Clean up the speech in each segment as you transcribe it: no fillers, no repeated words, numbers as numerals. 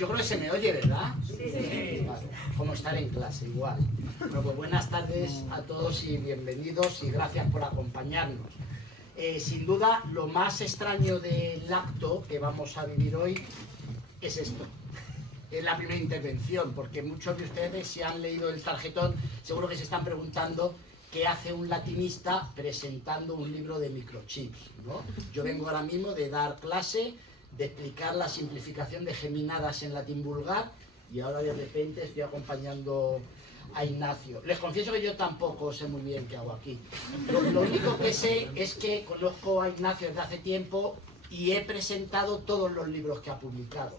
Yo creo que se me oye, ¿verdad? Sí. Vale. Como estar en clase, igual. Bueno, pues buenas tardes a todos y bienvenidos y gracias por acompañarnos. Sin duda, lo más extraño del acto que vamos a vivir hoy es esto. Es la primera intervención, porque muchos de ustedes, si han leído el tarjetón, seguro que se están preguntando qué hace un latinista presentando un libro de microchips, ¿no? Yo vengo ahora mismo de dar clase, de explicar la simplificación de geminadas en latín vulgar, y ahora de repente estoy acompañando a Ignacio. Les confieso que yo tampoco sé muy bien qué hago aquí. Lo único que sé es que conozco a Ignacio desde hace tiempo y he presentado todos los libros que ha publicado.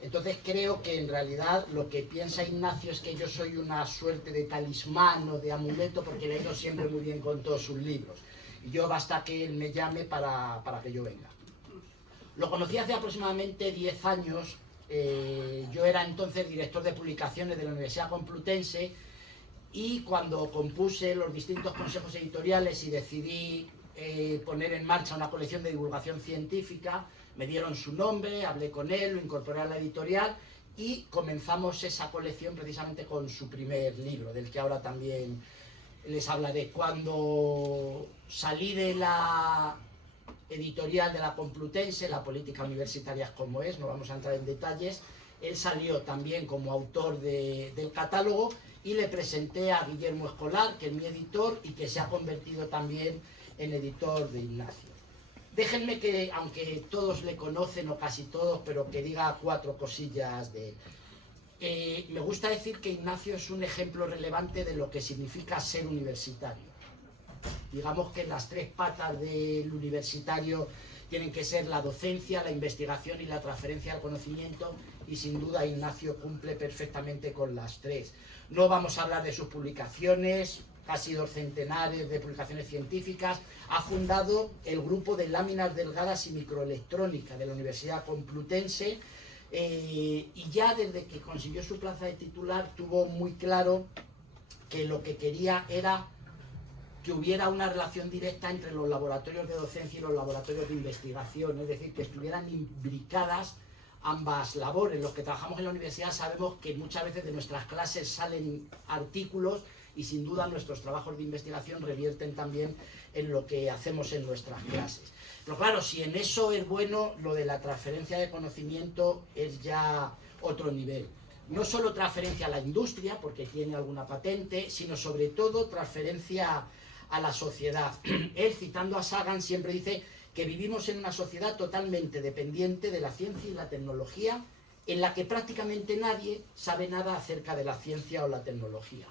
Entonces creo que en realidad lo que piensa Ignacio es que yo soy una suerte de talismán o de amuleto porque le he ido siempre muy bien con todos sus libros. Y yo basta que él me llame para que yo venga. Lo conocí hace aproximadamente 10 años. Yo era entonces director de publicaciones de la Universidad Complutense y cuando compuse los distintos consejos editoriales y decidí poner en marcha una colección de divulgación científica, me dieron su nombre, hablé con él, lo incorporé a la editorial y comenzamos esa colección precisamente con su primer libro, del que ahora también les hablaré. Cuando salí de la editorial de la Complutense, la política universitaria es como es, no vamos a entrar en detalles, él salió también como autor del catálogo y le presenté a Guillermo Escolar, que es mi editor y que se ha convertido también en editor de Ignacio. Déjenme que, aunque todos le conocen o casi todos, pero que diga 4 cosillas de él. Me gusta decir que Ignacio es un ejemplo relevante de lo que significa ser universitario. Digamos que las 3 patas del universitario tienen que ser la docencia, la investigación y la transferencia del conocimiento, y sin duda Ignacio cumple perfectamente con las 3. No vamos a hablar de sus publicaciones, casi 2 centenares de publicaciones científicas. Ha fundado el grupo de láminas delgadas y microelectrónica de la Universidad Complutense, y ya desde que consiguió su plaza de titular tuvo muy claro que lo que quería era que hubiera una relación directa entre los laboratorios de docencia y los laboratorios de investigación, es decir, que estuvieran imbricadas ambas labores. Los que trabajamos en la universidad sabemos que muchas veces de nuestras clases salen artículos y sin duda nuestros trabajos de investigación revierten también en lo que hacemos en nuestras clases. Pero claro, si en eso es bueno, lo de la transferencia de conocimiento es ya otro nivel. No solo transferencia a la industria, porque tiene alguna patente, sino sobre todo transferencia a la sociedad. Él, citando a Sagan, siempre dice que vivimos en una sociedad totalmente dependiente de la ciencia y la tecnología, en la que prácticamente nadie sabe nada acerca de la ciencia o la tecnología.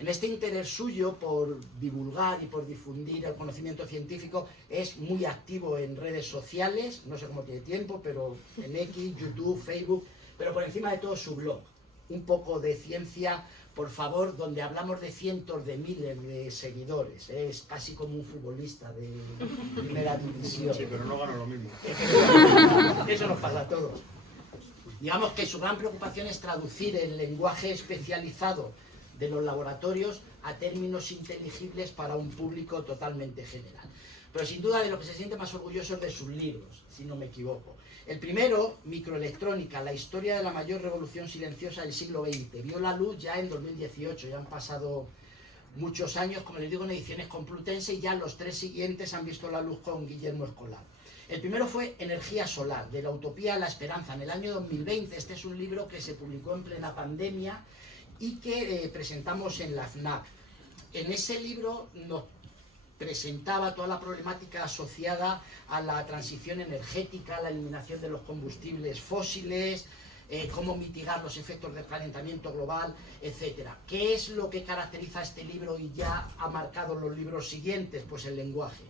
En este interés suyo por divulgar y por difundir el conocimiento científico es muy activo en redes sociales, no sé cómo tiene tiempo, pero en X, YouTube, Facebook, pero por encima de todo su blog, Un poco de ciencia, por favor, donde hablamos de cientos de miles de seguidores. Es casi como un futbolista de primera división. Sí, pero no gana lo mismo. Eso nos pasa a todos. Digamos que su gran preocupación es traducir el lenguaje especializado de los laboratorios a términos inteligibles para un público totalmente general. Pero sin duda de lo que se siente más orgulloso es de sus libros, si no me equivoco. El primero, Microelectrónica, la historia de la mayor revolución silenciosa del siglo XX, vio la luz ya en 2018, ya han pasado muchos años, como les digo, en ediciones Complutense, y ya los 3 siguientes han visto la luz con Guillermo Escolar. El primero fue Energía solar, de la utopía a la esperanza, en el año 2020. Este es un libro que se publicó en plena pandemia y que presentamos en la FNAC. En ese libro nos presentaba toda la problemática asociada a la transición energética, la eliminación de los combustibles fósiles, cómo mitigar los efectos del calentamiento global, etc. ¿Qué es lo que caracteriza este libro y ya ha marcado los libros siguientes? Pues el lenguaje.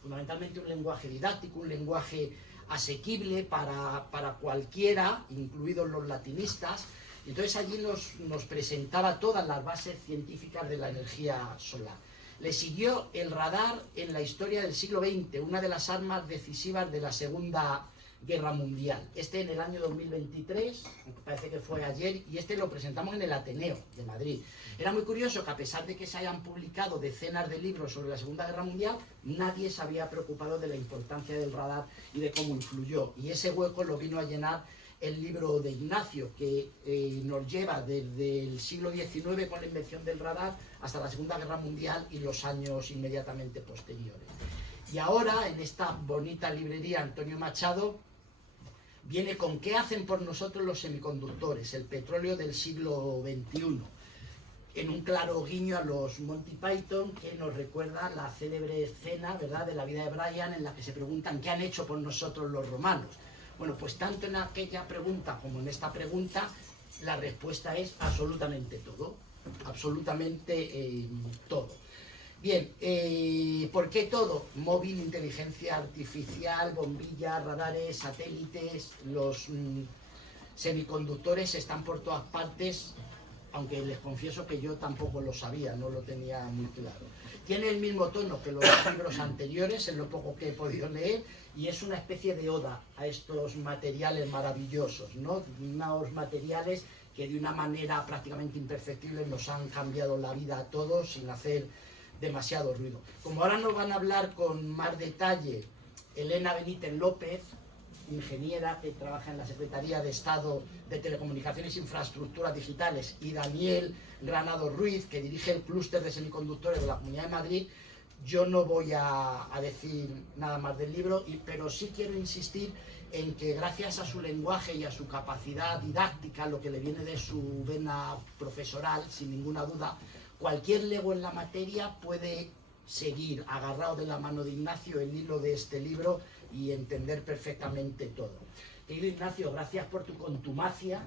Fundamentalmente un lenguaje didáctico, un lenguaje asequible para cualquiera, incluidos los latinistas. Entonces allí nos presentaba todas las bases científicas de la energía solar. Le siguió el radar en la historia del siglo XX, una de las armas decisivas de la Segunda Guerra Mundial. Este en el año 2023, parece que fue ayer, y este lo presentamos en el Ateneo de Madrid. Era muy curioso que a pesar de que se hayan publicado decenas de libros sobre la Segunda Guerra Mundial, nadie se había preocupado de la importancia del radar y de cómo influyó. Y ese hueco lo vino a llenar el libro de Ignacio, que nos lleva desde el siglo XIX con la invención del radar hasta la Segunda Guerra Mundial y los años inmediatamente posteriores. Y ahora, en esta bonita librería Antonio Machado, viene con ¿qué hacen por nosotros los semiconductores? El petróleo del siglo XXI. En un claro guiño a los Monty Python, que nos recuerda la célebre escena, ¿verdad?, de la vida de Brian, en la que se preguntan ¿qué han hecho por nosotros los romanos? Bueno, pues tanto en aquella pregunta como en esta pregunta, la respuesta es absolutamente todo. Absolutamente todo. Bien, ¿por qué todo? Móvil, inteligencia artificial, bombillas, radares, satélites, los semiconductores están por todas partes, aunque les confieso que yo tampoco lo sabía, no lo tenía muy claro. Tiene el mismo tono que los libros anteriores, en lo poco que he podido leer, y es una especie de oda a estos materiales maravillosos, ¿no? Unos materiales que de una manera prácticamente imperceptible nos han cambiado la vida a todos sin hacer demasiado ruido. Como ahora nos van a hablar con más detalle Elena Benítez López, ingeniera que trabaja en la Secretaría de Estado de Telecomunicaciones e Infraestructuras Digitales, y Daniel Granado Ruiz, que dirige el clúster de semiconductores de la Comunidad de Madrid, yo no voy a decir nada más del libro, pero sí quiero insistir en que gracias a su lenguaje y a su capacidad didáctica, lo que le viene de su vena profesoral, sin ninguna duda, cualquier lego en la materia puede seguir agarrado de la mano de Ignacio el hilo de este libro y entender perfectamente todo. Querido Ignacio, gracias por tu contumacia,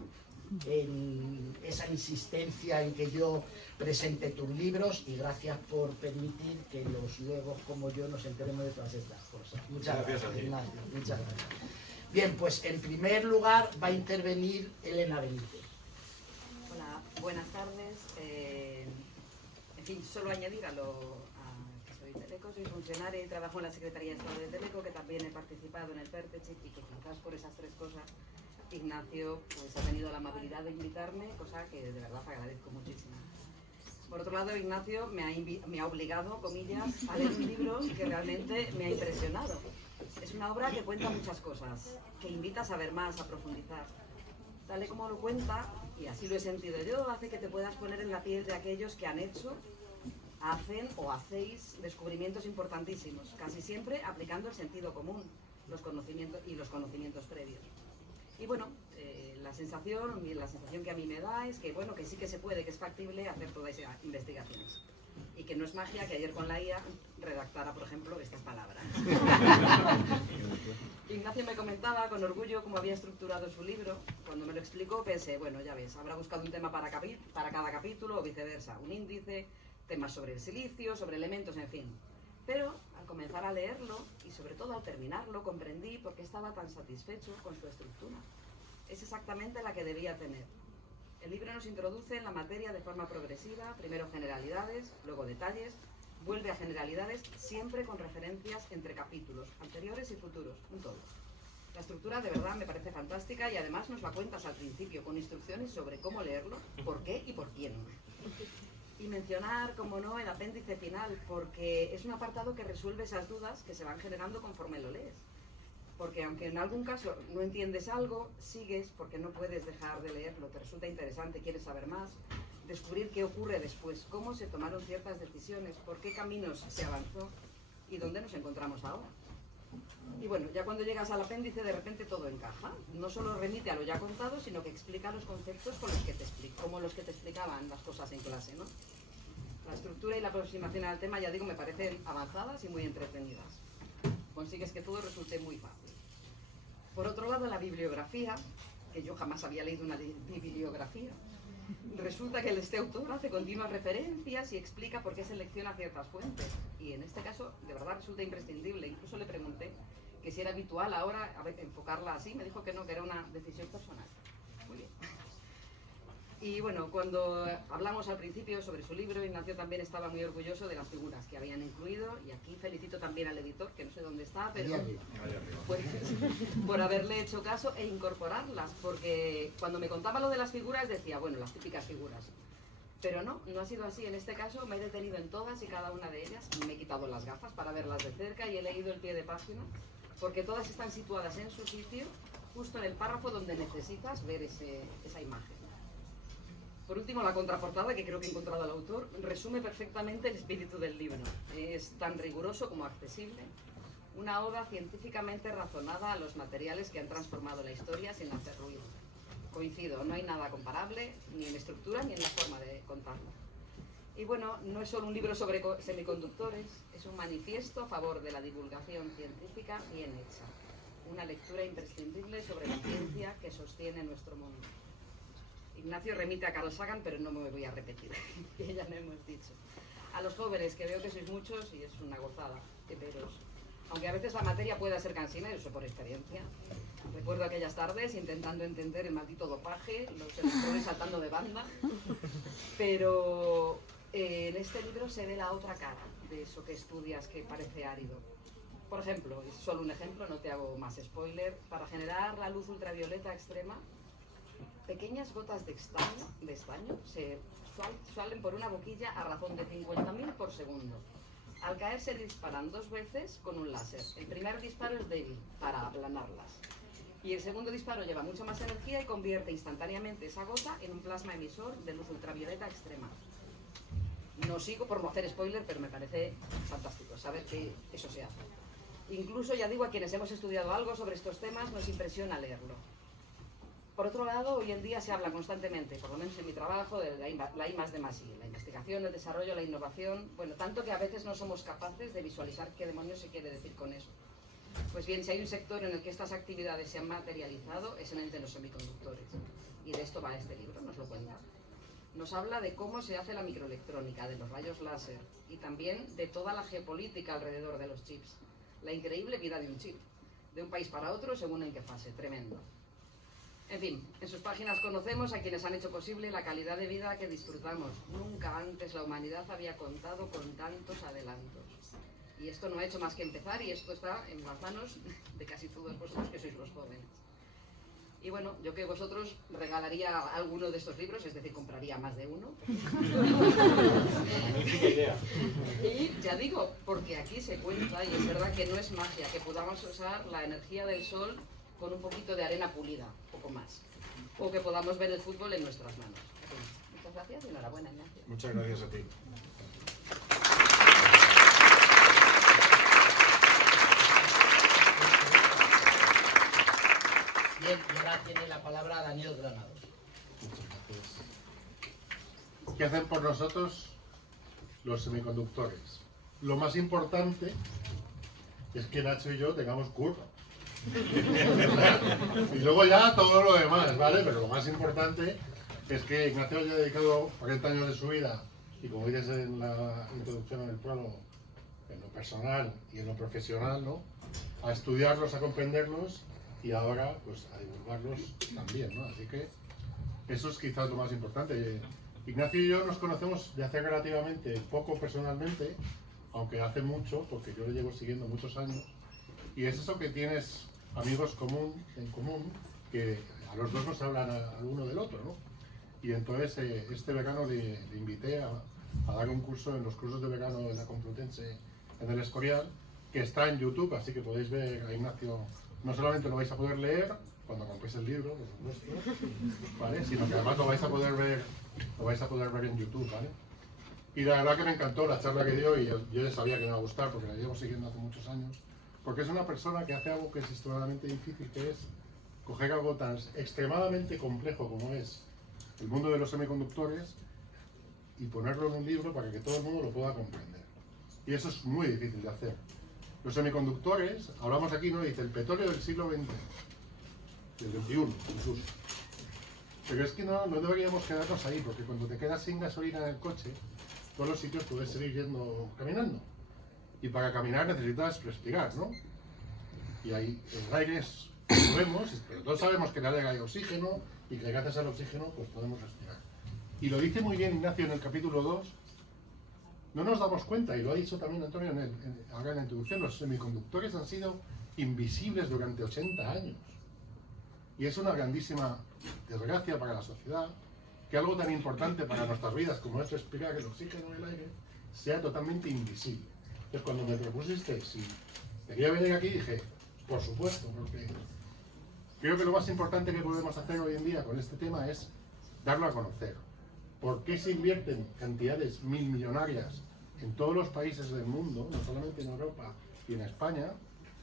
en esa insistencia en que yo presente tus libros, y gracias por permitir que los legos como yo nos enteremos de todas estas cosas. Muchas gracias, Ignacio. Muchas gracias. Bien, pues en primer lugar va a intervenir Elena Benítez. Hola, buenas tardes. En fin, solo añadir a que soy Teleco, soy funcionaria y trabajo en la Secretaría de Estado de Teleco, que también he participado en el PERTECHIC, y que quizás por esas tres cosas Ignacio pues ha tenido la amabilidad de invitarme, cosa que de verdad agradezco muchísimo. Por otro lado, Ignacio me ha obligado, comillas, a leer un libro que realmente me ha impresionado. Es una obra que cuenta muchas cosas, que invita a saber más, a profundizar. Tal y como lo cuenta, y así lo he sentido yo, hace que te puedas poner en la piel de aquellos que han hecho, hacen o hacéis descubrimientos importantísimos, casi siempre aplicando el sentido común, los conocimientos previos. Y bueno, la sensación que a mí me da es que, bueno, que sí que se puede, que es factible hacer todas esas investigaciones. Y que no es magia que ayer con la IA redactara, por ejemplo, estas palabras. Ignacio me comentaba con orgullo cómo había estructurado su libro. Cuando me lo explicó pensé, bueno, ya ves, habrá buscado un tema para cada capítulo o viceversa, un índice, temas sobre el silicio, sobre elementos, en fin. Pero al comenzar a leerlo, y sobre todo al terminarlo, comprendí por qué estaba tan satisfecho con su estructura. Es exactamente la que debía tener. El libro nos introduce en la materia de forma progresiva, primero generalidades, luego detalles, vuelve a generalidades, siempre con referencias entre capítulos, anteriores y futuros, un todo. La estructura de verdad me parece fantástica, y además nos la cuentas al principio, con instrucciones sobre cómo leerlo, por qué y por quién. Y mencionar, como no, el apéndice final, porque es un apartado que resuelve esas dudas que se van generando conforme lo lees. Porque aunque en algún caso no entiendes algo, sigues porque no puedes dejar de leerlo, te resulta interesante, quieres saber más, descubrir qué ocurre después, cómo se tomaron ciertas decisiones, por qué caminos se avanzó y dónde nos encontramos ahora. Y bueno, ya cuando llegas al apéndice de repente todo encaja, no solo remite a lo ya contado, sino que explica los conceptos como los que te explicaban las cosas en clase, ¿no? La estructura y la aproximación al tema, ya digo, me parecen avanzadas y muy entretenidas. Consigues que todo resulte muy fácil. Por otro lado, la bibliografía, que yo jamás había leído una bibliografía, resulta que este autor hace continuas referencias y explica por qué selecciona ciertas fuentes. Y en este caso, de verdad, resulta imprescindible. Incluso le pregunté que si era habitual ahora enfocarla así. Me dijo que no, que era una decisión personal. Muy bien. Y bueno, cuando hablamos al principio sobre su libro, Ignacio también estaba muy orgulloso de las figuras que habían incluido, y aquí felicito también al editor, que no sé dónde está, pero pues, por haberle hecho caso e incorporarlas, porque cuando me contaba lo de las figuras decía, bueno, las típicas figuras. Pero no ha sido así. En este caso me he detenido en todas y cada una de ellas, me he quitado las gafas para verlas de cerca y he leído el pie de página, porque todas están situadas en su sitio justo en el párrafo donde necesitas ver esa imagen. Por último, la contraportada, que creo que he encontrado al autor, resume perfectamente el espíritu del libro. Es tan riguroso como accesible, una oda científicamente razonada a los materiales que han transformado la historia sin hacer ruido. Coincido, no hay nada comparable, ni en estructura ni en la forma de contarlo. Y bueno, no es solo un libro sobre semiconductores, es un manifiesto a favor de la divulgación científica bien hecha. Una lectura imprescindible sobre la ciencia que sostiene nuestro mundo. Ignacio remite a Carl Sagan, pero no me voy a repetir, que ya lo hemos dicho. A los jóvenes, que veo que sois muchos y es una gozada veros. Aunque a veces la materia pueda ser cansina, y eso por experiencia. Recuerdo aquellas tardes intentando entender el maldito dopaje, los electrones saltando de banda, pero en este libro se ve la otra cara de eso que estudias que parece árido. Por ejemplo, es solo un ejemplo, no te hago más spoiler, para generar la luz ultravioleta extrema, pequeñas gotas de estaño se salen por una boquilla a razón de 50.000 por segundo. Al caer se disparan 2 veces con un láser. El primer disparo es débil, para aplanarlas. Y el segundo disparo lleva mucha más energía y convierte instantáneamente esa gota en un plasma emisor de luz ultravioleta extrema. No sigo por no hacer spoiler, pero me parece fantástico saber que eso se hace. Incluso, ya digo, a quienes hemos estudiado algo sobre estos temas, nos impresiona leerlo. Por otro lado, hoy en día se habla constantemente, por lo menos en mi trabajo, de la I+D+I, la investigación, el desarrollo, la innovación, bueno, tanto que a veces no somos capaces de visualizar qué demonios se quiere decir con eso. Pues bien, si hay un sector en el que estas actividades se han materializado, es en el de los semiconductores. Y de esto va este libro, nos lo cuenta. Nos habla de cómo se hace la microelectrónica, de los rayos láser, y también de toda la geopolítica alrededor de los chips. La increíble vida de un chip, de un país para otro según en qué fase, tremendo. En fin, en sus páginas conocemos a quienes han hecho posible la calidad de vida que disfrutamos. Nunca antes la humanidad había contado con tantos adelantos. Y esto no ha hecho más que empezar, y esto está en las manos de casi todos vosotros que sois los jóvenes. Y bueno, yo que vosotros regalaría alguno de estos libros, es decir, compraría más de uno. Magnífica idea. Y ya digo, porque aquí se cuenta, y es verdad que no es magia, que podamos usar la energía del sol con un poquito de arena pulida, poco más. O que podamos ver el fútbol en nuestras manos. Muchas gracias y enhorabuena, Ignacio. Muchas gracias a ti. Bien, y ahora tiene la palabra Daniel Granados. ¿Qué hacen por nosotros los semiconductores? Lo más importante es que Nacho y yo tengamos curro. Y luego ya todo lo demás, ¿vale? Pero lo más importante es que Ignacio haya dedicado 40 años de su vida, y como dices en la introducción en el prólogo, en lo personal y en lo profesional, ¿no?, a estudiarlos, a comprenderlos, y ahora pues a divulgarlos también, ¿no? Así que eso es quizás lo más importante. Ignacio y yo nos conocemos de hace relativamente poco personalmente, aunque hace mucho, porque yo le llevo siguiendo muchos años, y es eso que tienes amigos en común, que a los dos nos hablan al uno del otro, ¿no? Y entonces este verano le invité a dar un curso en los cursos de verano de la Complutense en el Escorial, que está en YouTube, así que podéis ver a Ignacio. No solamente lo vais a poder leer cuando compréis el libro, por supuesto, ¿vale?, sino que además lo vais a poder ver en YouTube, ¿vale? Y la verdad que me encantó la charla que dio, y yo ya sabía que me iba a gustar porque la llevo siguiendo hace muchos años, porque es una persona que hace algo que es extremadamente difícil, que es coger algo tan extremadamente complejo como es el mundo de los semiconductores y ponerlo en un libro para que todo el mundo lo pueda comprender. Y eso es muy difícil de hacer. Los semiconductores, hablamos aquí, ¿no?, dice el petróleo del siglo XX, del XXI incluso. Pero es que no deberíamos quedarnos ahí, porque cuando te quedas sin gasolina en el coche, todos los sitios puedes seguir yendo caminando. Y para caminar necesitas respirar, ¿no? Y ahí el aire es, lo vemos, pero todos sabemos que en el aire hay oxígeno, y que gracias al oxígeno pues podemos respirar. Y lo dice muy bien Ignacio en el capítulo 2. No nos damos cuenta, y lo ha dicho también Antonio ahora en la introducción, los semiconductores han sido invisibles durante 80 años. Y es una grandísima desgracia para la sociedad que algo tan importante para nuestras vidas como es respirar el oxígeno y el aire sea totalmente invisible. Entonces, cuando me propusiste si quería venir aquí, dije, por supuesto, porque creo que lo más importante que podemos hacer hoy en día con este tema es darlo a conocer. ¿Por qué se invierten cantidades millonarias en todos los países del mundo, no solamente en Europa y en España,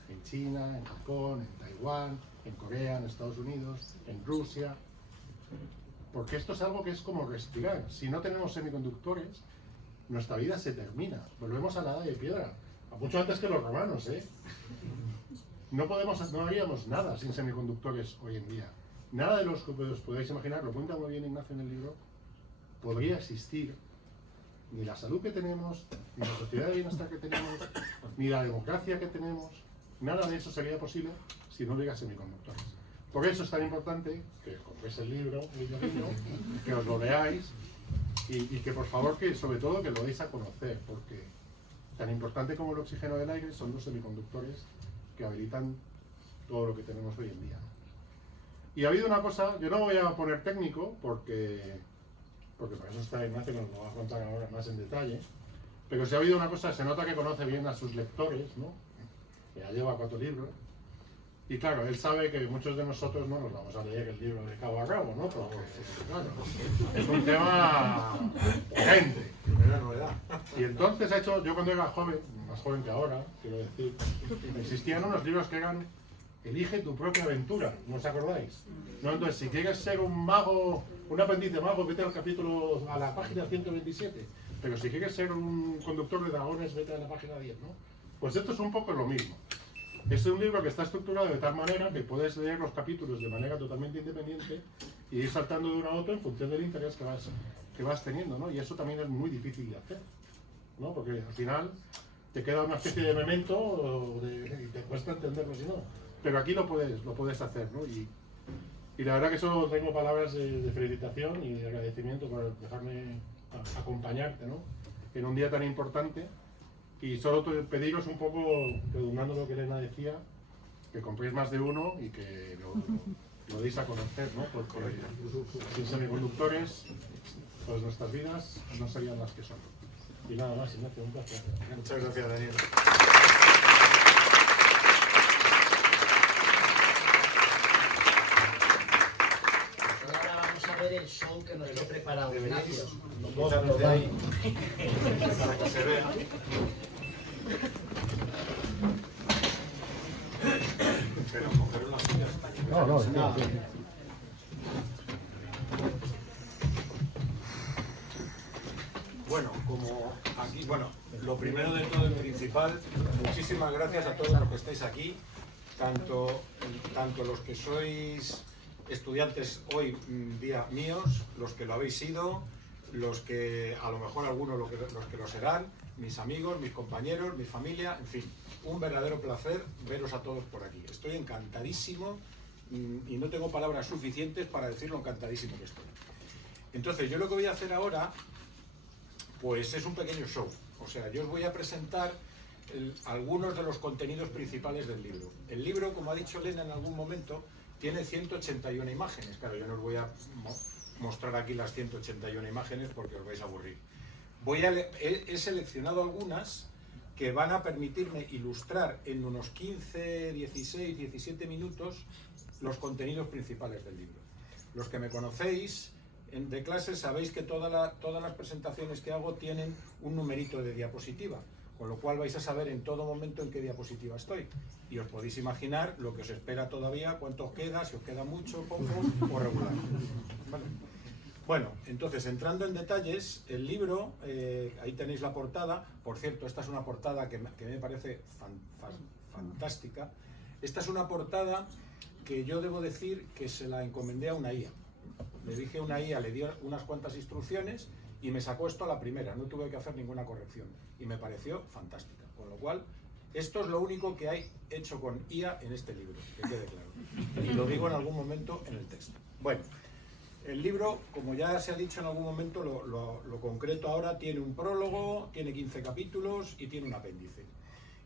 en China, en Japón, en Taiwán, en Corea, en Estados Unidos, en Rusia? Porque esto es algo que es como respirar. Si no tenemos semiconductores, nuestra vida se termina. Volvemos a la edad de piedra, mucho antes que los romanos, ¿eh? No haríamos nada sin semiconductores hoy en día. Nada de los que os podéis imaginar, lo cuenta muy bien Ignacio en el libro, podría existir. Ni la salud que tenemos, ni la sociedad de bienestar que tenemos, ni la democracia que tenemos, nada de eso sería posible si no hubiera semiconductores. Por eso es tan importante que compréis el libro, que os lo leáis y que por favor, que sobre todo que lo deis a conocer, porque tan importante como el oxígeno del aire son los semiconductores que habilitan todo lo que tenemos hoy en día. Y ha habido una cosa, yo no voy a poner técnico porque para eso está Ignacio, que nos lo va a contar ahora más en detalle, pero si ha habido una cosa, se nota que conoce bien a sus lectores, ¿no? Que ya lleva 4 libros, y claro, él sabe que muchos de nosotros no nos vamos a leer el libro de cabo a cabo, ¿no? Porque, claro, es un tema potente. Primera novedad. Y entonces ha hecho, yo cuando era joven, más joven que ahora, quiero decir, existían unos libros que eran Elige tu propia aventura, ¿no os acordáis? ¿No? Entonces, si quieres ser un mago, un aprendiz de mago, vete al capítulo, a la página 127. Pero si quieres ser un conductor de dragones, vete a la página 10, ¿no? Pues esto es un poco lo mismo. Es un libro que está estructurado de tal manera que puedes leer los capítulos de manera totalmente independiente y ir saltando de uno a otro en función del interés que vas teniendo, ¿no? Y eso también es muy difícil de hacer, ¿no? Porque al final te queda una especie de memento y te cuesta entenderlo si no. Pero aquí lo puedes hacer, ¿no? Y la verdad que solo tengo palabras de felicitación y de agradecimiento por dejarme acompañarte, ¿no? En un día tan importante. Y solo pediros un poco, redundando lo que Elena decía, que compréis más de uno y que lo deis a conocer, ¿no? Porque sin semiconductores, pues nuestras vidas no serían las que son. Y nada más, Ignacio, un placer. Muchas gracias, Daniel. Ahora vamos a ver el show que nos he preparado Ignacio. Quítalo de ahí para que se vea. Pero coger unas sillas. No. Bueno, como aquí, lo primero de todo, el principal, muchísimas gracias a todos los que estáis aquí, tanto los que sois estudiantes hoy día míos, los que lo habéis sido, los que a lo mejor algunos los que lo serán, mis amigos, mis compañeros, mi familia, en fin, un verdadero placer veros a todos por aquí. Estoy encantadísimo y no tengo palabras suficientes para decir lo encantadísimo que estoy. Entonces, yo lo que voy a hacer ahora, pues es un pequeño show. O sea, yo os voy a presentar algunos de los contenidos principales del libro. El libro, como ha dicho Elena en algún momento, tiene 181 imágenes. Claro, yo no os voy a mostrar aquí las 181 imágenes porque os vais a aburrir. He seleccionado algunas que van a permitirme ilustrar en unos 15, 16, 17 minutos los contenidos principales del libro. Los que me conocéis de clase sabéis que todas las presentaciones que hago tienen un numerito de diapositiva, con lo cual vais a saber en todo momento en qué diapositiva estoy. Y os podéis imaginar lo que os espera todavía, cuánto os queda, si os queda mucho, poco o regular. ¿Vale? Bueno, entonces, entrando en detalles, el libro, ahí tenéis la portada. Por cierto, esta es una portada que me parece fantástica. Esta es una portada que yo debo decir que se la encomendé a una IA. Le dije a una IA, le di unas cuantas instrucciones y me sacó esto a la primera, no tuve que hacer ninguna corrección. Y me pareció fantástica. Con lo cual, esto es lo único que hay hecho con IA en este libro, que quede claro. Y lo digo en algún momento en el texto. Bueno. El libro, como ya se ha dicho en algún momento, lo concreto ahora, tiene un prólogo, tiene 15 capítulos y tiene un apéndice.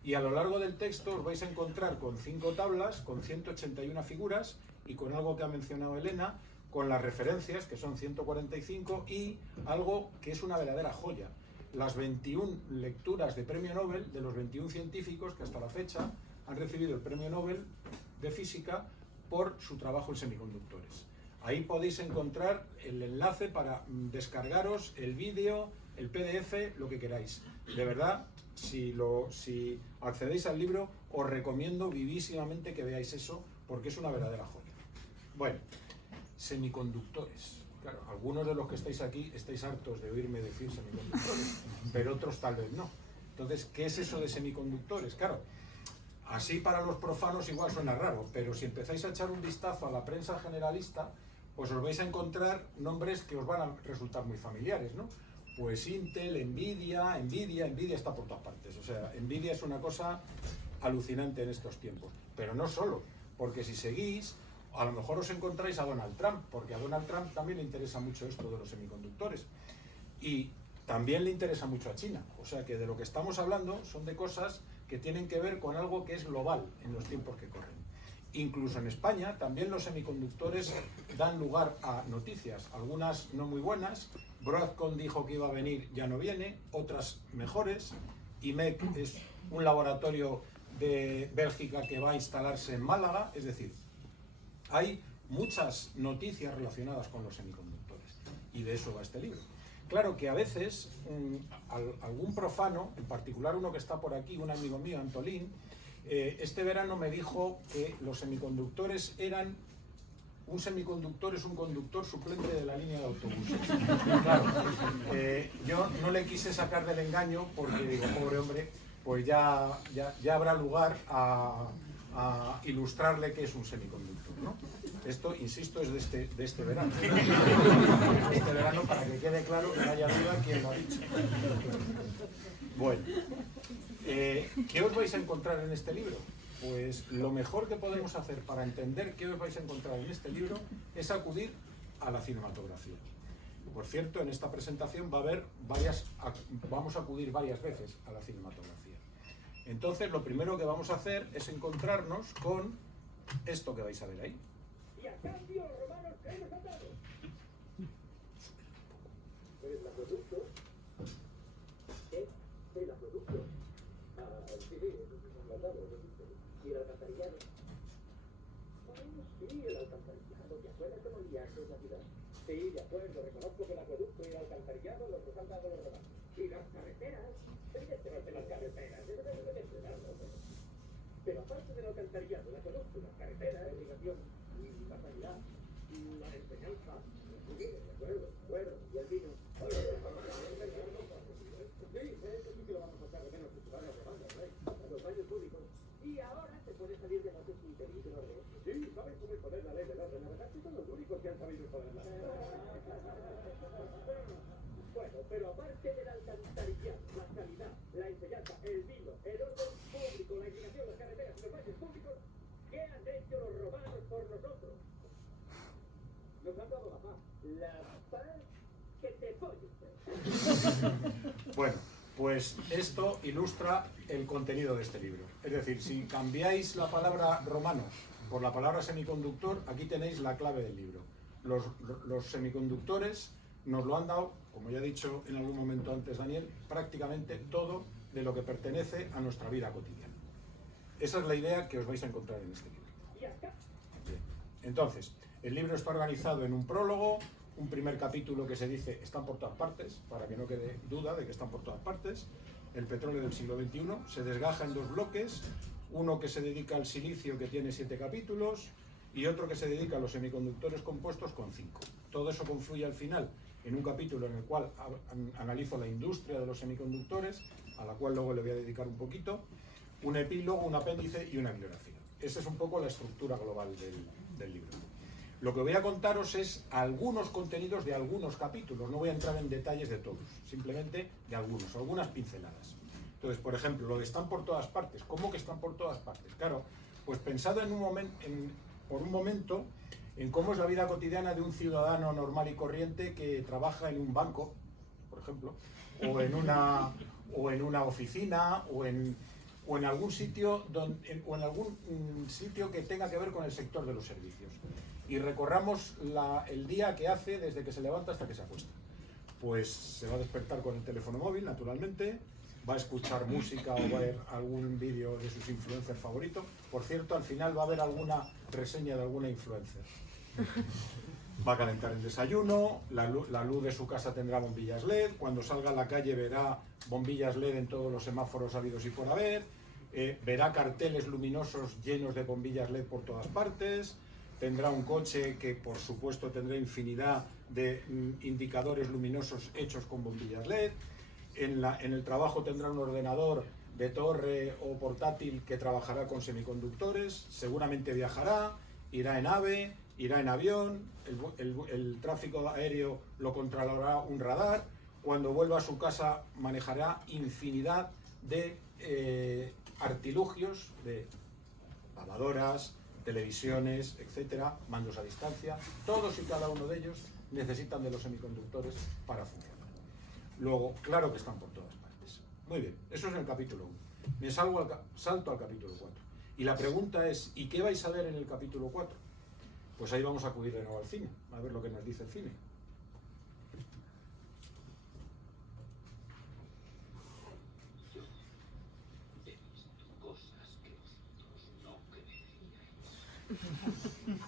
Y a lo largo del texto os vais a encontrar con 5 tablas, con 181 figuras y con algo que ha mencionado Elena, con las referencias, que son 145, y algo que es una verdadera joya. Las 21 lecturas de premio Nobel de los 21 científicos que hasta la fecha han recibido el premio Nobel de Física por su trabajo en semiconductores. Ahí podéis encontrar el enlace para descargaros el vídeo, el PDF, lo que queráis. De verdad, si accedéis al libro, os recomiendo vivísimamente que veáis eso, porque es una verdadera joya. Bueno, semiconductores. Claro, algunos de los que estáis aquí estáis hartos de oírme decir semiconductores, pero otros tal vez no. Entonces, ¿qué es eso de semiconductores? Claro, así para los profanos igual suena raro, pero si empezáis a echar un vistazo a la prensa generalista, pues os vais a encontrar nombres que os van a resultar muy familiares, ¿no? Pues Intel, Nvidia está por todas partes. O sea, Nvidia es una cosa alucinante en estos tiempos. Pero no solo, porque si seguís, a lo mejor os encontráis a Donald Trump, porque a Donald Trump también le interesa mucho esto de los semiconductores. Y también le interesa mucho a China. O sea que de lo que estamos hablando son de cosas que tienen que ver con algo que es global en los tiempos que corren. Incluso en España también los semiconductores dan lugar a noticias, algunas no muy buenas. Broadcom dijo que iba a venir, ya no viene, otras mejores. IMEC es un laboratorio de Bélgica que va a instalarse en Málaga, es decir, hay muchas noticias relacionadas con los semiconductores y de eso va este libro. Claro que a veces algún profano, en particular uno que está por aquí, un amigo mío, Antolín, este verano me dijo que los semiconductores eran... Un semiconductor es un conductor suplente de la línea de autobuses. Claro, yo no le quise sacar del engaño porque digo, pobre hombre, pues ya habrá lugar a ilustrarle qué es un semiconductor, ¿no? Esto, insisto, es de este verano. De este verano, para que quede claro que no haya duda quién lo ha dicho. Bueno, ¿qué os vais a encontrar en este libro? Pues lo mejor que podemos hacer para entender qué os vais a encontrar en este libro es acudir a la cinematografía. Por cierto, en esta presentación vamos a acudir varias veces a la cinematografía. Entonces, lo primero que vamos a hacer es encontrarnos con esto que vais a ver ahí. Y a cambio, los romanos, ¿qué nos han dado? El acueducto. ¿Qué? El acueducto. Sí, lo han dado. ¿Y el alcantarillado? Sí, el alcantarillado. ¿Te acuerdas cómo liaste esa ciudad? Sí, de acuerdo. Reconozco que el acueducto y el alcantarillado los han dado los romanos. ¿Y las carreteras? Evidentemente las carreteras. Pero aparte del alcantarillado, el acueducto, las carreteras, la irrigación, la sanidad, la enseñanza, de acuerdo, y el vino. Sí, eso sí que lo vamos a echar de menos que van a demandar, los baños públicos. Y ahora se puede salir de noche sin pedir el orden. Sí, ¿sabes cómo imponer la ley del orden? La verdad es que son los únicos que han sabido imponerla. Bueno, pero aparte del alcantarillado, la sanidad, la enseñanza, el vino, el orden público, la irrigación, las carreteras y los baños públicos, ¿qué han hecho los romanos por nosotros? Nos han dado la paz. La paz que te folle. Bueno, pues esto ilustra el contenido de este libro. Es decir, si cambiáis la palabra romano por la palabra semiconductor, aquí tenéis la clave del libro. Los semiconductores nos lo han dado, como ya he dicho en algún momento antes Daniel, prácticamente todo de lo que pertenece a nuestra vida cotidiana. Esa es la idea que os vais a encontrar en este libro. Bien. Entonces, el libro está organizado en un prólogo, un primer capítulo que se dice están por todas partes, para que no quede duda de que están por todas partes. El petróleo del siglo XXI se desgaja en dos bloques, uno que se dedica al silicio, que tiene 7 capítulos, y otro que se dedica a los semiconductores compuestos, con 5. Todo eso confluye al final en un capítulo en el cual analizo la industria de los semiconductores, a la cual luego le voy a dedicar un poquito, un epílogo, un apéndice y una bibliografía. Esa es un poco la estructura global del libro. Lo que voy a contaros es algunos contenidos de algunos capítulos, no voy a entrar en detalles de todos, simplemente de algunas pinceladas. Entonces, por ejemplo, lo de están por todas partes. ¿Cómo que están por todas partes? Claro, pues pensado por un momento en cómo es la vida cotidiana de un ciudadano normal y corriente que trabaja en un banco, por ejemplo, o en una oficina, o en algún sitio sitio que tenga que ver con el sector de los servicios. Y recorramos el día que hace desde que se levanta hasta que se acuesta. Pues se va a despertar con el teléfono móvil, naturalmente, va a escuchar música o va a ver algún vídeo de sus influencers favoritos. Por cierto, al final va a haber alguna reseña de alguna influencer. Va a calentar el desayuno, la luz de su casa tendrá bombillas LED, cuando salga a la calle verá bombillas LED en todos los semáforos habidos y por haber, verá carteles luminosos llenos de bombillas LED por todas partes, tendrá un coche que por supuesto tendrá infinidad de indicadores luminosos hechos con bombillas LED, en el trabajo tendrá un ordenador de torre o portátil que trabajará con semiconductores, seguramente viajará, irá en AVE, irá en avión, el tráfico aéreo lo controlará un radar, cuando vuelva a su casa manejará infinidad de artilugios, de lavadoras, televisiones, etcétera, mandos a distancia. Todos y cada uno de ellos necesitan de los semiconductores para funcionar. Luego, claro que están por todas partes. Muy bien, eso es en el capítulo 1. Me salto al capítulo 4. Y la pregunta es, ¿y qué vais a ver en el capítulo 4? Pues ahí vamos a acudir de nuevo al cine, a ver lo que nos dice el cine.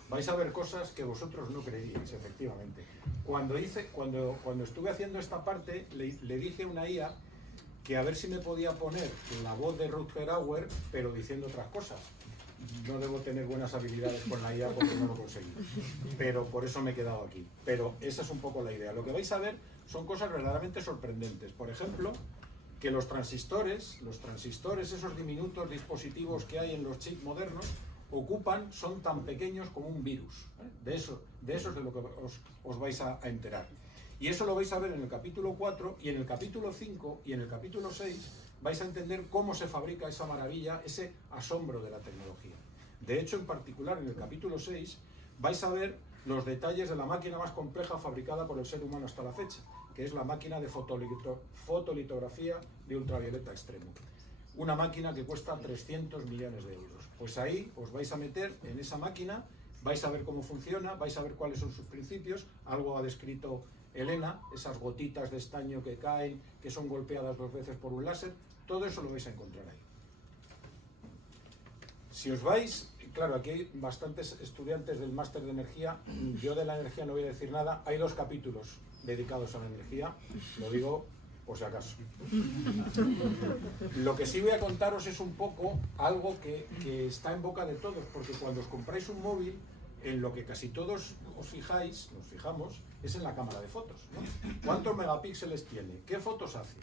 Vais a ver cosas que vosotros no creeríais, efectivamente. Cuando estuve haciendo esta parte, le dije a una IA que a ver si me podía poner la voz de Rutger Hauer, pero diciendo otras cosas. No debo tener buenas habilidades con la IA porque no lo conseguí, pero por eso me he quedado aquí. Pero esa es un poco la idea. Lo que vais a ver son cosas verdaderamente sorprendentes. Por ejemplo, que los transistores, esos diminutos dispositivos que hay en los chips modernos, son tan pequeños como un virus. De eso es de lo que os vais a enterar. Y eso lo vais a ver en el capítulo 4, y en el capítulo 5 y en el capítulo 6 vais a entender cómo se fabrica esa maravilla, ese asombro de la tecnología. De hecho, en particular, en el capítulo 6 vais a ver los detalles de la máquina más compleja fabricada por el ser humano hasta la fecha, que es la máquina de fotolitografía de ultravioleta extremo. Una máquina que cuesta 300 millones de euros. Pues ahí os vais a meter en esa máquina, vais a ver cómo funciona, vais a ver cuáles son sus principios. Algo ha descrito Elena, esas gotitas de estaño que caen, que son golpeadas 2 veces por un láser. Todo eso lo vais a encontrar ahí. Si os vais, claro, aquí hay bastantes estudiantes del máster de energía. Yo de la energía no voy a decir nada. Hay 2 capítulos dedicados a la energía, lo digo por si acaso. Lo que sí voy a contaros es un poco algo que está en boca de todos, porque cuando os compráis un móvil, en lo que casi todos nos fijamos, es en la cámara de fotos, ¿no? ¿Cuántos megapíxeles tiene? ¿Qué fotos hace?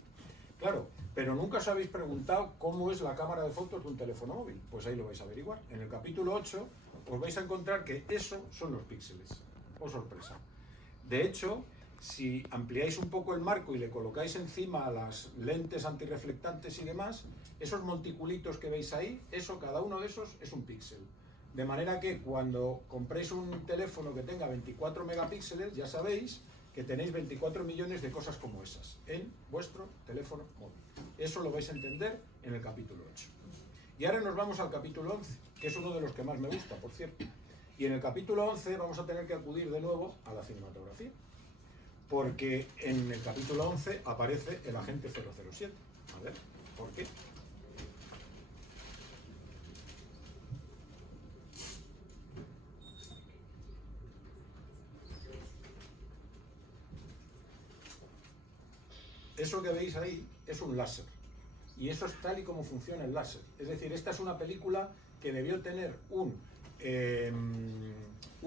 Claro, pero nunca os habéis preguntado cómo es la cámara de fotos de un teléfono móvil. Pues ahí lo vais a averiguar. En el capítulo 8 os vais a encontrar que eso son los píxeles. ¡Oh, sorpresa! De hecho, si ampliáis un poco el marco y le colocáis encima las lentes antirreflectantes y demás, esos monticulitos que veis ahí, cada uno de esos es un píxel. De manera que cuando compréis un teléfono que tenga 24 megapíxeles, ya sabéis que tenéis 24 millones de cosas como esas en vuestro teléfono móvil. Eso lo vais a entender en el capítulo 8. Y ahora nos vamos al capítulo 11, que es uno de los que más me gusta, por cierto. Y en el capítulo 11 vamos a tener que acudir de nuevo a la cinematografía, porque en el capítulo 11 aparece el agente 007. A ver, ¿por qué? Eso que veis ahí es un láser, y eso es tal y como funciona el láser. Es decir, esta es una película que debió tener un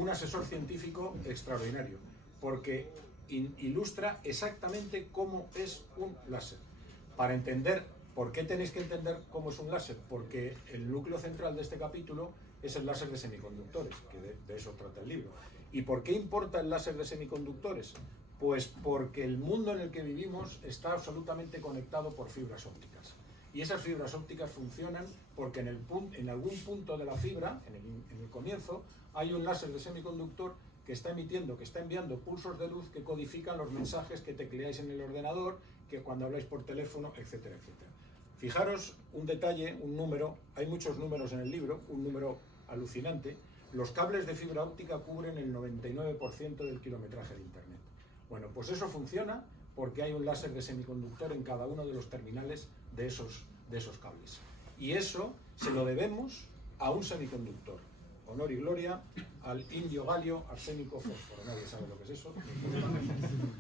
asesor científico extraordinario, porque ilustra exactamente cómo es un láser. Para entender por qué tenéis que entender cómo es un láser, porque el núcleo central de este capítulo es el láser de semiconductores, que de eso trata el libro. ¿Y por qué importa el láser de semiconductores? Pues porque el mundo en el que vivimos está absolutamente conectado por fibras ópticas. Y esas fibras ópticas funcionan porque en algún punto de la fibra, en el comienzo, hay un láser de semiconductor que está enviando pulsos de luz que codifican los mensajes que tecleáis en el ordenador, que cuando habláis por teléfono, etcétera, etcétera. Fijaros un detalle, un número, hay muchos números en el libro, un número alucinante. Los cables de fibra óptica cubren el 99% del kilometraje de Internet. Bueno, pues eso funciona porque hay un láser de semiconductor en cada uno de los terminales de esos cables. Y eso se lo debemos a un semiconductor. Honor y gloria al indio galio arsénico fósforo. Nadie sabe lo que es eso.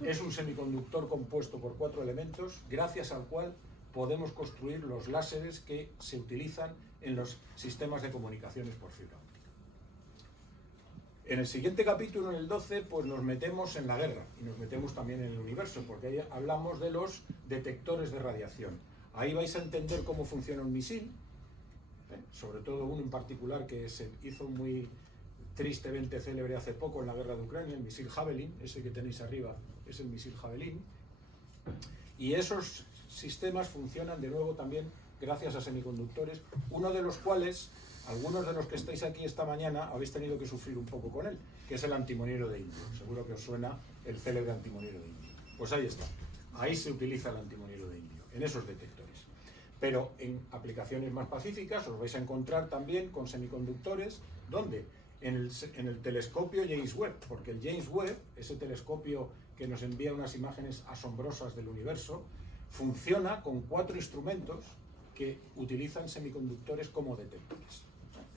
Es un semiconductor compuesto por 4 elementos, gracias al cual podemos construir los láseres que se utilizan en los sistemas de comunicaciones por fibra óptica. En el siguiente capítulo, en el 12, pues nos metemos en la guerra y nos metemos también en el universo, porque ahí hablamos de los detectores de radiación. Ahí vais a entender cómo funciona un misil, sobre todo uno en particular que se hizo muy tristemente célebre hace poco en la guerra de Ucrania, el misil Javelin, ese que tenéis arriba es el misil Javelin, y esos sistemas funcionan de nuevo también gracias a semiconductores, uno de los cuales algunos de los que estáis aquí esta mañana habéis tenido que sufrir un poco con él, que es el antimoniero de indio. Seguro que os suena el célebre antimoniero de indio. Pues ahí está, ahí se utiliza el antimoniero de indio, en esos detectores. Pero en aplicaciones más pacíficas os vais a encontrar también con semiconductores, ¿dónde? En el telescopio James Webb, porque el James Webb, ese telescopio que nos envía unas imágenes asombrosas del universo, funciona con 4 instrumentos que utilizan semiconductores como detectores.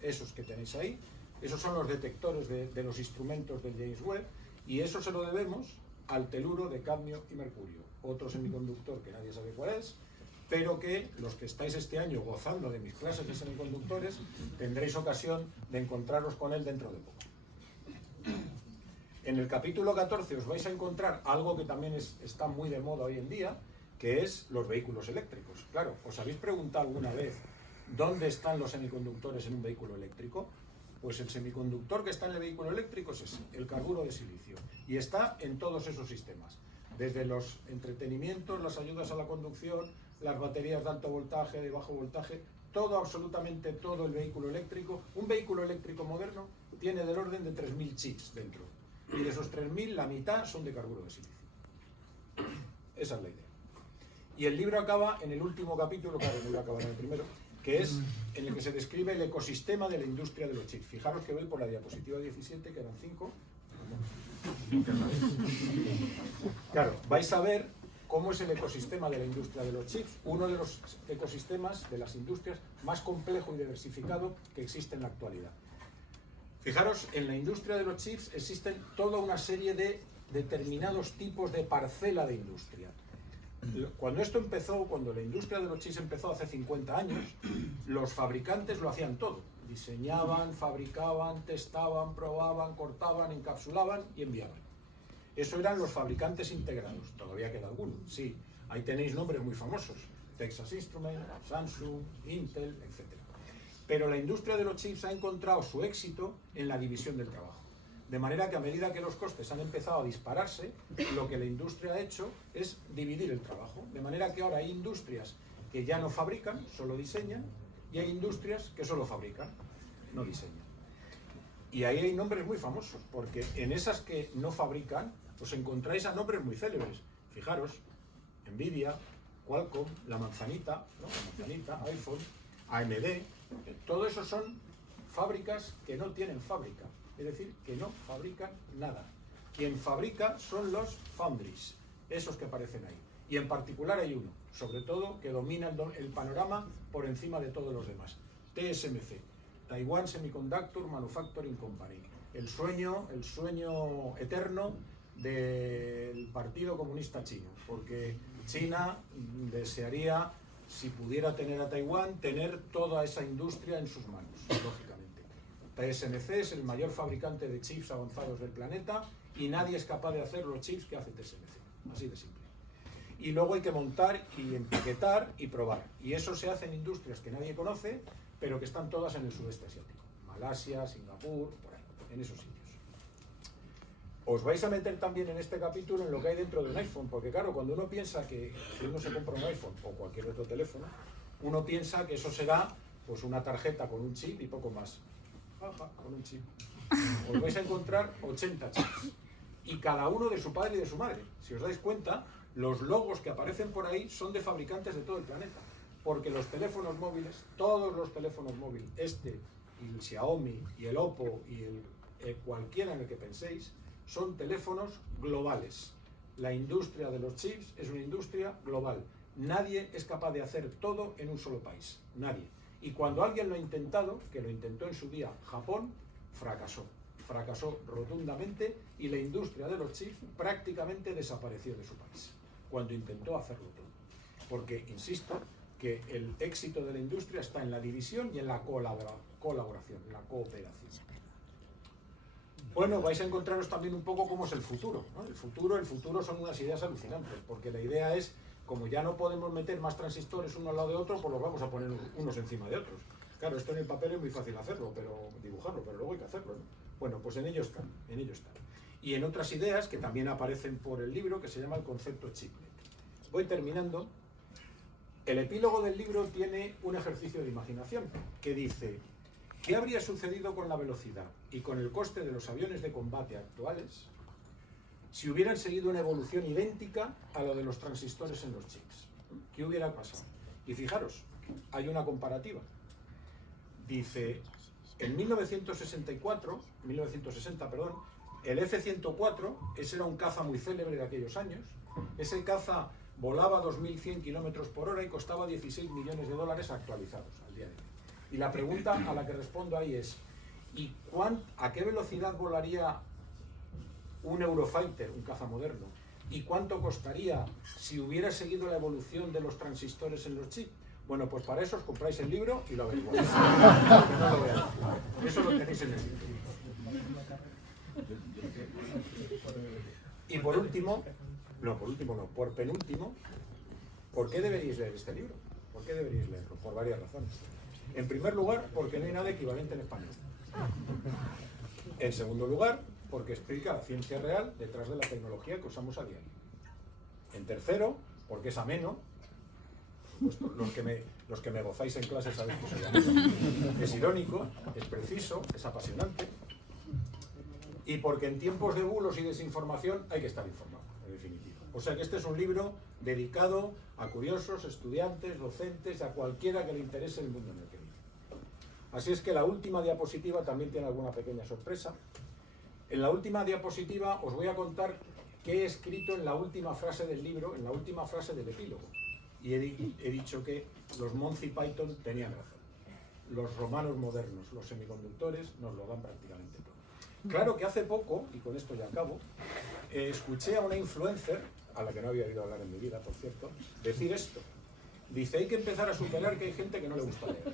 Esos que tenéis ahí, esos son los detectores de los instrumentos del James Webb, y eso se lo debemos al teluro de cadmio y mercurio, otro semiconductor que nadie sabe cuál es, pero que los que estáis este año gozando de mis clases de semiconductores tendréis ocasión de encontraros con él dentro de poco. En el capítulo 14 os vais a encontrar algo que también está muy de moda hoy en día, que es los vehículos eléctricos. Claro, ¿os habéis preguntado alguna vez dónde están los semiconductores en un vehículo eléctrico? Pues el semiconductor que está en el vehículo eléctrico es ese, el carburo de silicio, y está en todos esos sistemas, desde los entretenimientos, las ayudas a la conducción, las baterías de alto voltaje, de bajo voltaje, todo, absolutamente todo el vehículo eléctrico. Un vehículo eléctrico moderno tiene del orden de 3.000 chips dentro, y de esos 3.000 la mitad son de carburo de silicio. Esa es la idea. Y el libro acaba en el último capítulo, claro, no iba a acabar en el primero, que es en el que se describe el ecosistema de la industria de los chips. Fijaros que voy por la diapositiva 17, que eran 5. Claro, vais a ver cómo es el ecosistema de la industria de los chips, uno de los ecosistemas de las industrias más complejo y diversificado que existe en la actualidad. Fijaros, en la industria de los chips existen toda una serie de determinados tipos de parcela de industria. Cuando esto empezó, cuando la industria de los chips empezó hace 50 años, los fabricantes lo hacían todo. Diseñaban, fabricaban, testaban, probaban, cortaban, encapsulaban y enviaban. Eso eran los fabricantes integrados. Todavía queda alguno, sí. Ahí tenéis nombres muy famosos. Texas Instruments, Samsung, Intel, etc. Pero la industria de los chips ha encontrado su éxito en la división del trabajo. De manera que a medida que los costes han empezado a dispararse, lo que la industria ha hecho es dividir el trabajo. De manera que ahora hay industrias que ya no fabrican, solo diseñan, y hay industrias que solo fabrican, no diseñan. Y ahí hay nombres muy famosos, porque en esas que no fabrican, os encontráis a nombres muy célebres. Fijaros, Nvidia, Qualcomm, la manzanita, ¿no? La manzanita, iPhone, AMD, todo eso son fábricas que no tienen fábrica. Es decir, que no fabrican nada. Quien fabrica son los foundries, esos que aparecen ahí. Y en particular hay uno, sobre todo, que domina el panorama por encima de todos los demás. TSMC, Taiwan Semiconductor Manufacturing Company. El sueño eterno del Partido Comunista Chino, porque China desearía, si pudiera tener a Taiwán, tener toda esa industria en sus manos, lógicamente. TSMC es el mayor fabricante de chips avanzados del planeta y nadie es capaz de hacer los chips que hace TSMC, así de simple. Y luego hay que montar y empaquetar y probar. Y eso se hace en industrias que nadie conoce, pero que están todas en el sudeste asiático. Malasia, Singapur, por ahí, en esos sitios. Os vais a meter también en este capítulo en lo que hay dentro de un iPhone, porque claro, cuando uno piensa que si uno se compra un iPhone o cualquier otro teléfono, uno piensa que eso será pues una tarjeta con un chip y poco más. Con un chip. Os vais a encontrar 80 chips. Y cada uno de su padre y de su madre. Si os dais cuenta, los logos que aparecen por ahí son de fabricantes de todo el planeta. Porque los teléfonos móviles, todos los teléfonos móviles, y el Xiaomi, y el Oppo, y el cualquiera en el que penséis, son teléfonos globales. la industria de los chips es una industria global. Nadie es capaz de hacer todo en un solo país. Nadie. Y cuando alguien lo ha intentado, que lo intentó en su día Japón, fracasó. Fracasó rotundamente y la industria de los chips prácticamente desapareció de su país cuando intentó hacerlo todo. Porque, insisto, que el éxito de la industria está en la división y en la colaboración, en la cooperación. Bueno, vais a encontraros también un poco cómo es el futuro, ¿no? El futuro son unas ideas alucinantes, porque la idea es, como ya no podemos meter más transistores uno al lado de otro, pues los vamos a poner unos encima de otros. Claro, esto en el papel es muy fácil hacerlo, pero dibujarlo, pero luego hay que hacerlo, ¿no? Bueno, pues en ello están, en ello están. Y en otras ideas que también aparecen por el libro, que se llama el concepto chiplet. Voy terminando. El epílogo del libro tiene un ejercicio de imaginación que dice: ¿qué habría sucedido con la velocidad y con el coste de los aviones de combate actuales si hubieran seguido una evolución idéntica a la de los transistores en los chips? ¿Qué hubiera pasado? Y fijaros, hay una comparativa. Dice, en 1960, el F-104, ese era un caza muy célebre de aquellos años. Ese caza volaba a 2.100 kilómetros por hora y costaba 16 millones de dólares actualizados al día de hoy. Y la pregunta a la que respondo ahí es: ¿y a qué velocidad volaría un Eurofighter, un caza moderno? ¿Y cuánto costaría si hubiera seguido la evolución de los transistores en los chips? Bueno, pues para eso os compráis el libro y lo averiguáis. No lo voy a decir. Eso lo tenéis en el libro. Y por último, por penúltimo, ¿por qué deberíais leer este libro? ¿Por qué deberíais leerlo? Por varias razones. En primer lugar, porque no hay nada equivalente en español. En segundo lugar, porque explica la ciencia real detrás de la tecnología que usamos a diario. En tercero, porque es ameno. Pues los que me gozáis en clase sabéis que soy ameno. Es irónico, es preciso, es apasionante. Y porque en tiempos de bulos y desinformación hay que estar informado, en definitiva. O sea que este es un libro dedicado a curiosos, estudiantes, docentes, a cualquiera que le interese el mundo en el que vive. Así es que la última diapositiva también tiene alguna pequeña sorpresa. En la última diapositiva os voy a contar qué he escrito en la última frase del libro, en la última frase del epílogo. Y he dicho que los Monty Python tenían razón. Los romanos modernos, los semiconductores, nos lo dan prácticamente todo. Claro que hace poco, y con esto ya acabo, escuché a una influencer, a la que no había oído hablar en mi vida, por cierto, decir esto. Dice, hay que empezar a superar que hay gente que no le gusta leer.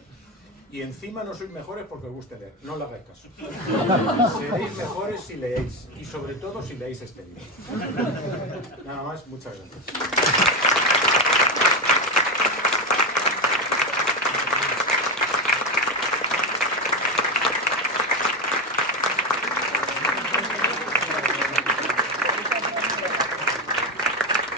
Y encima no sois mejores porque os guste leer. No le hagáis caso. Seréis mejores si leéis. Y sobre todo si leéis este libro. Nada más, muchas gracias.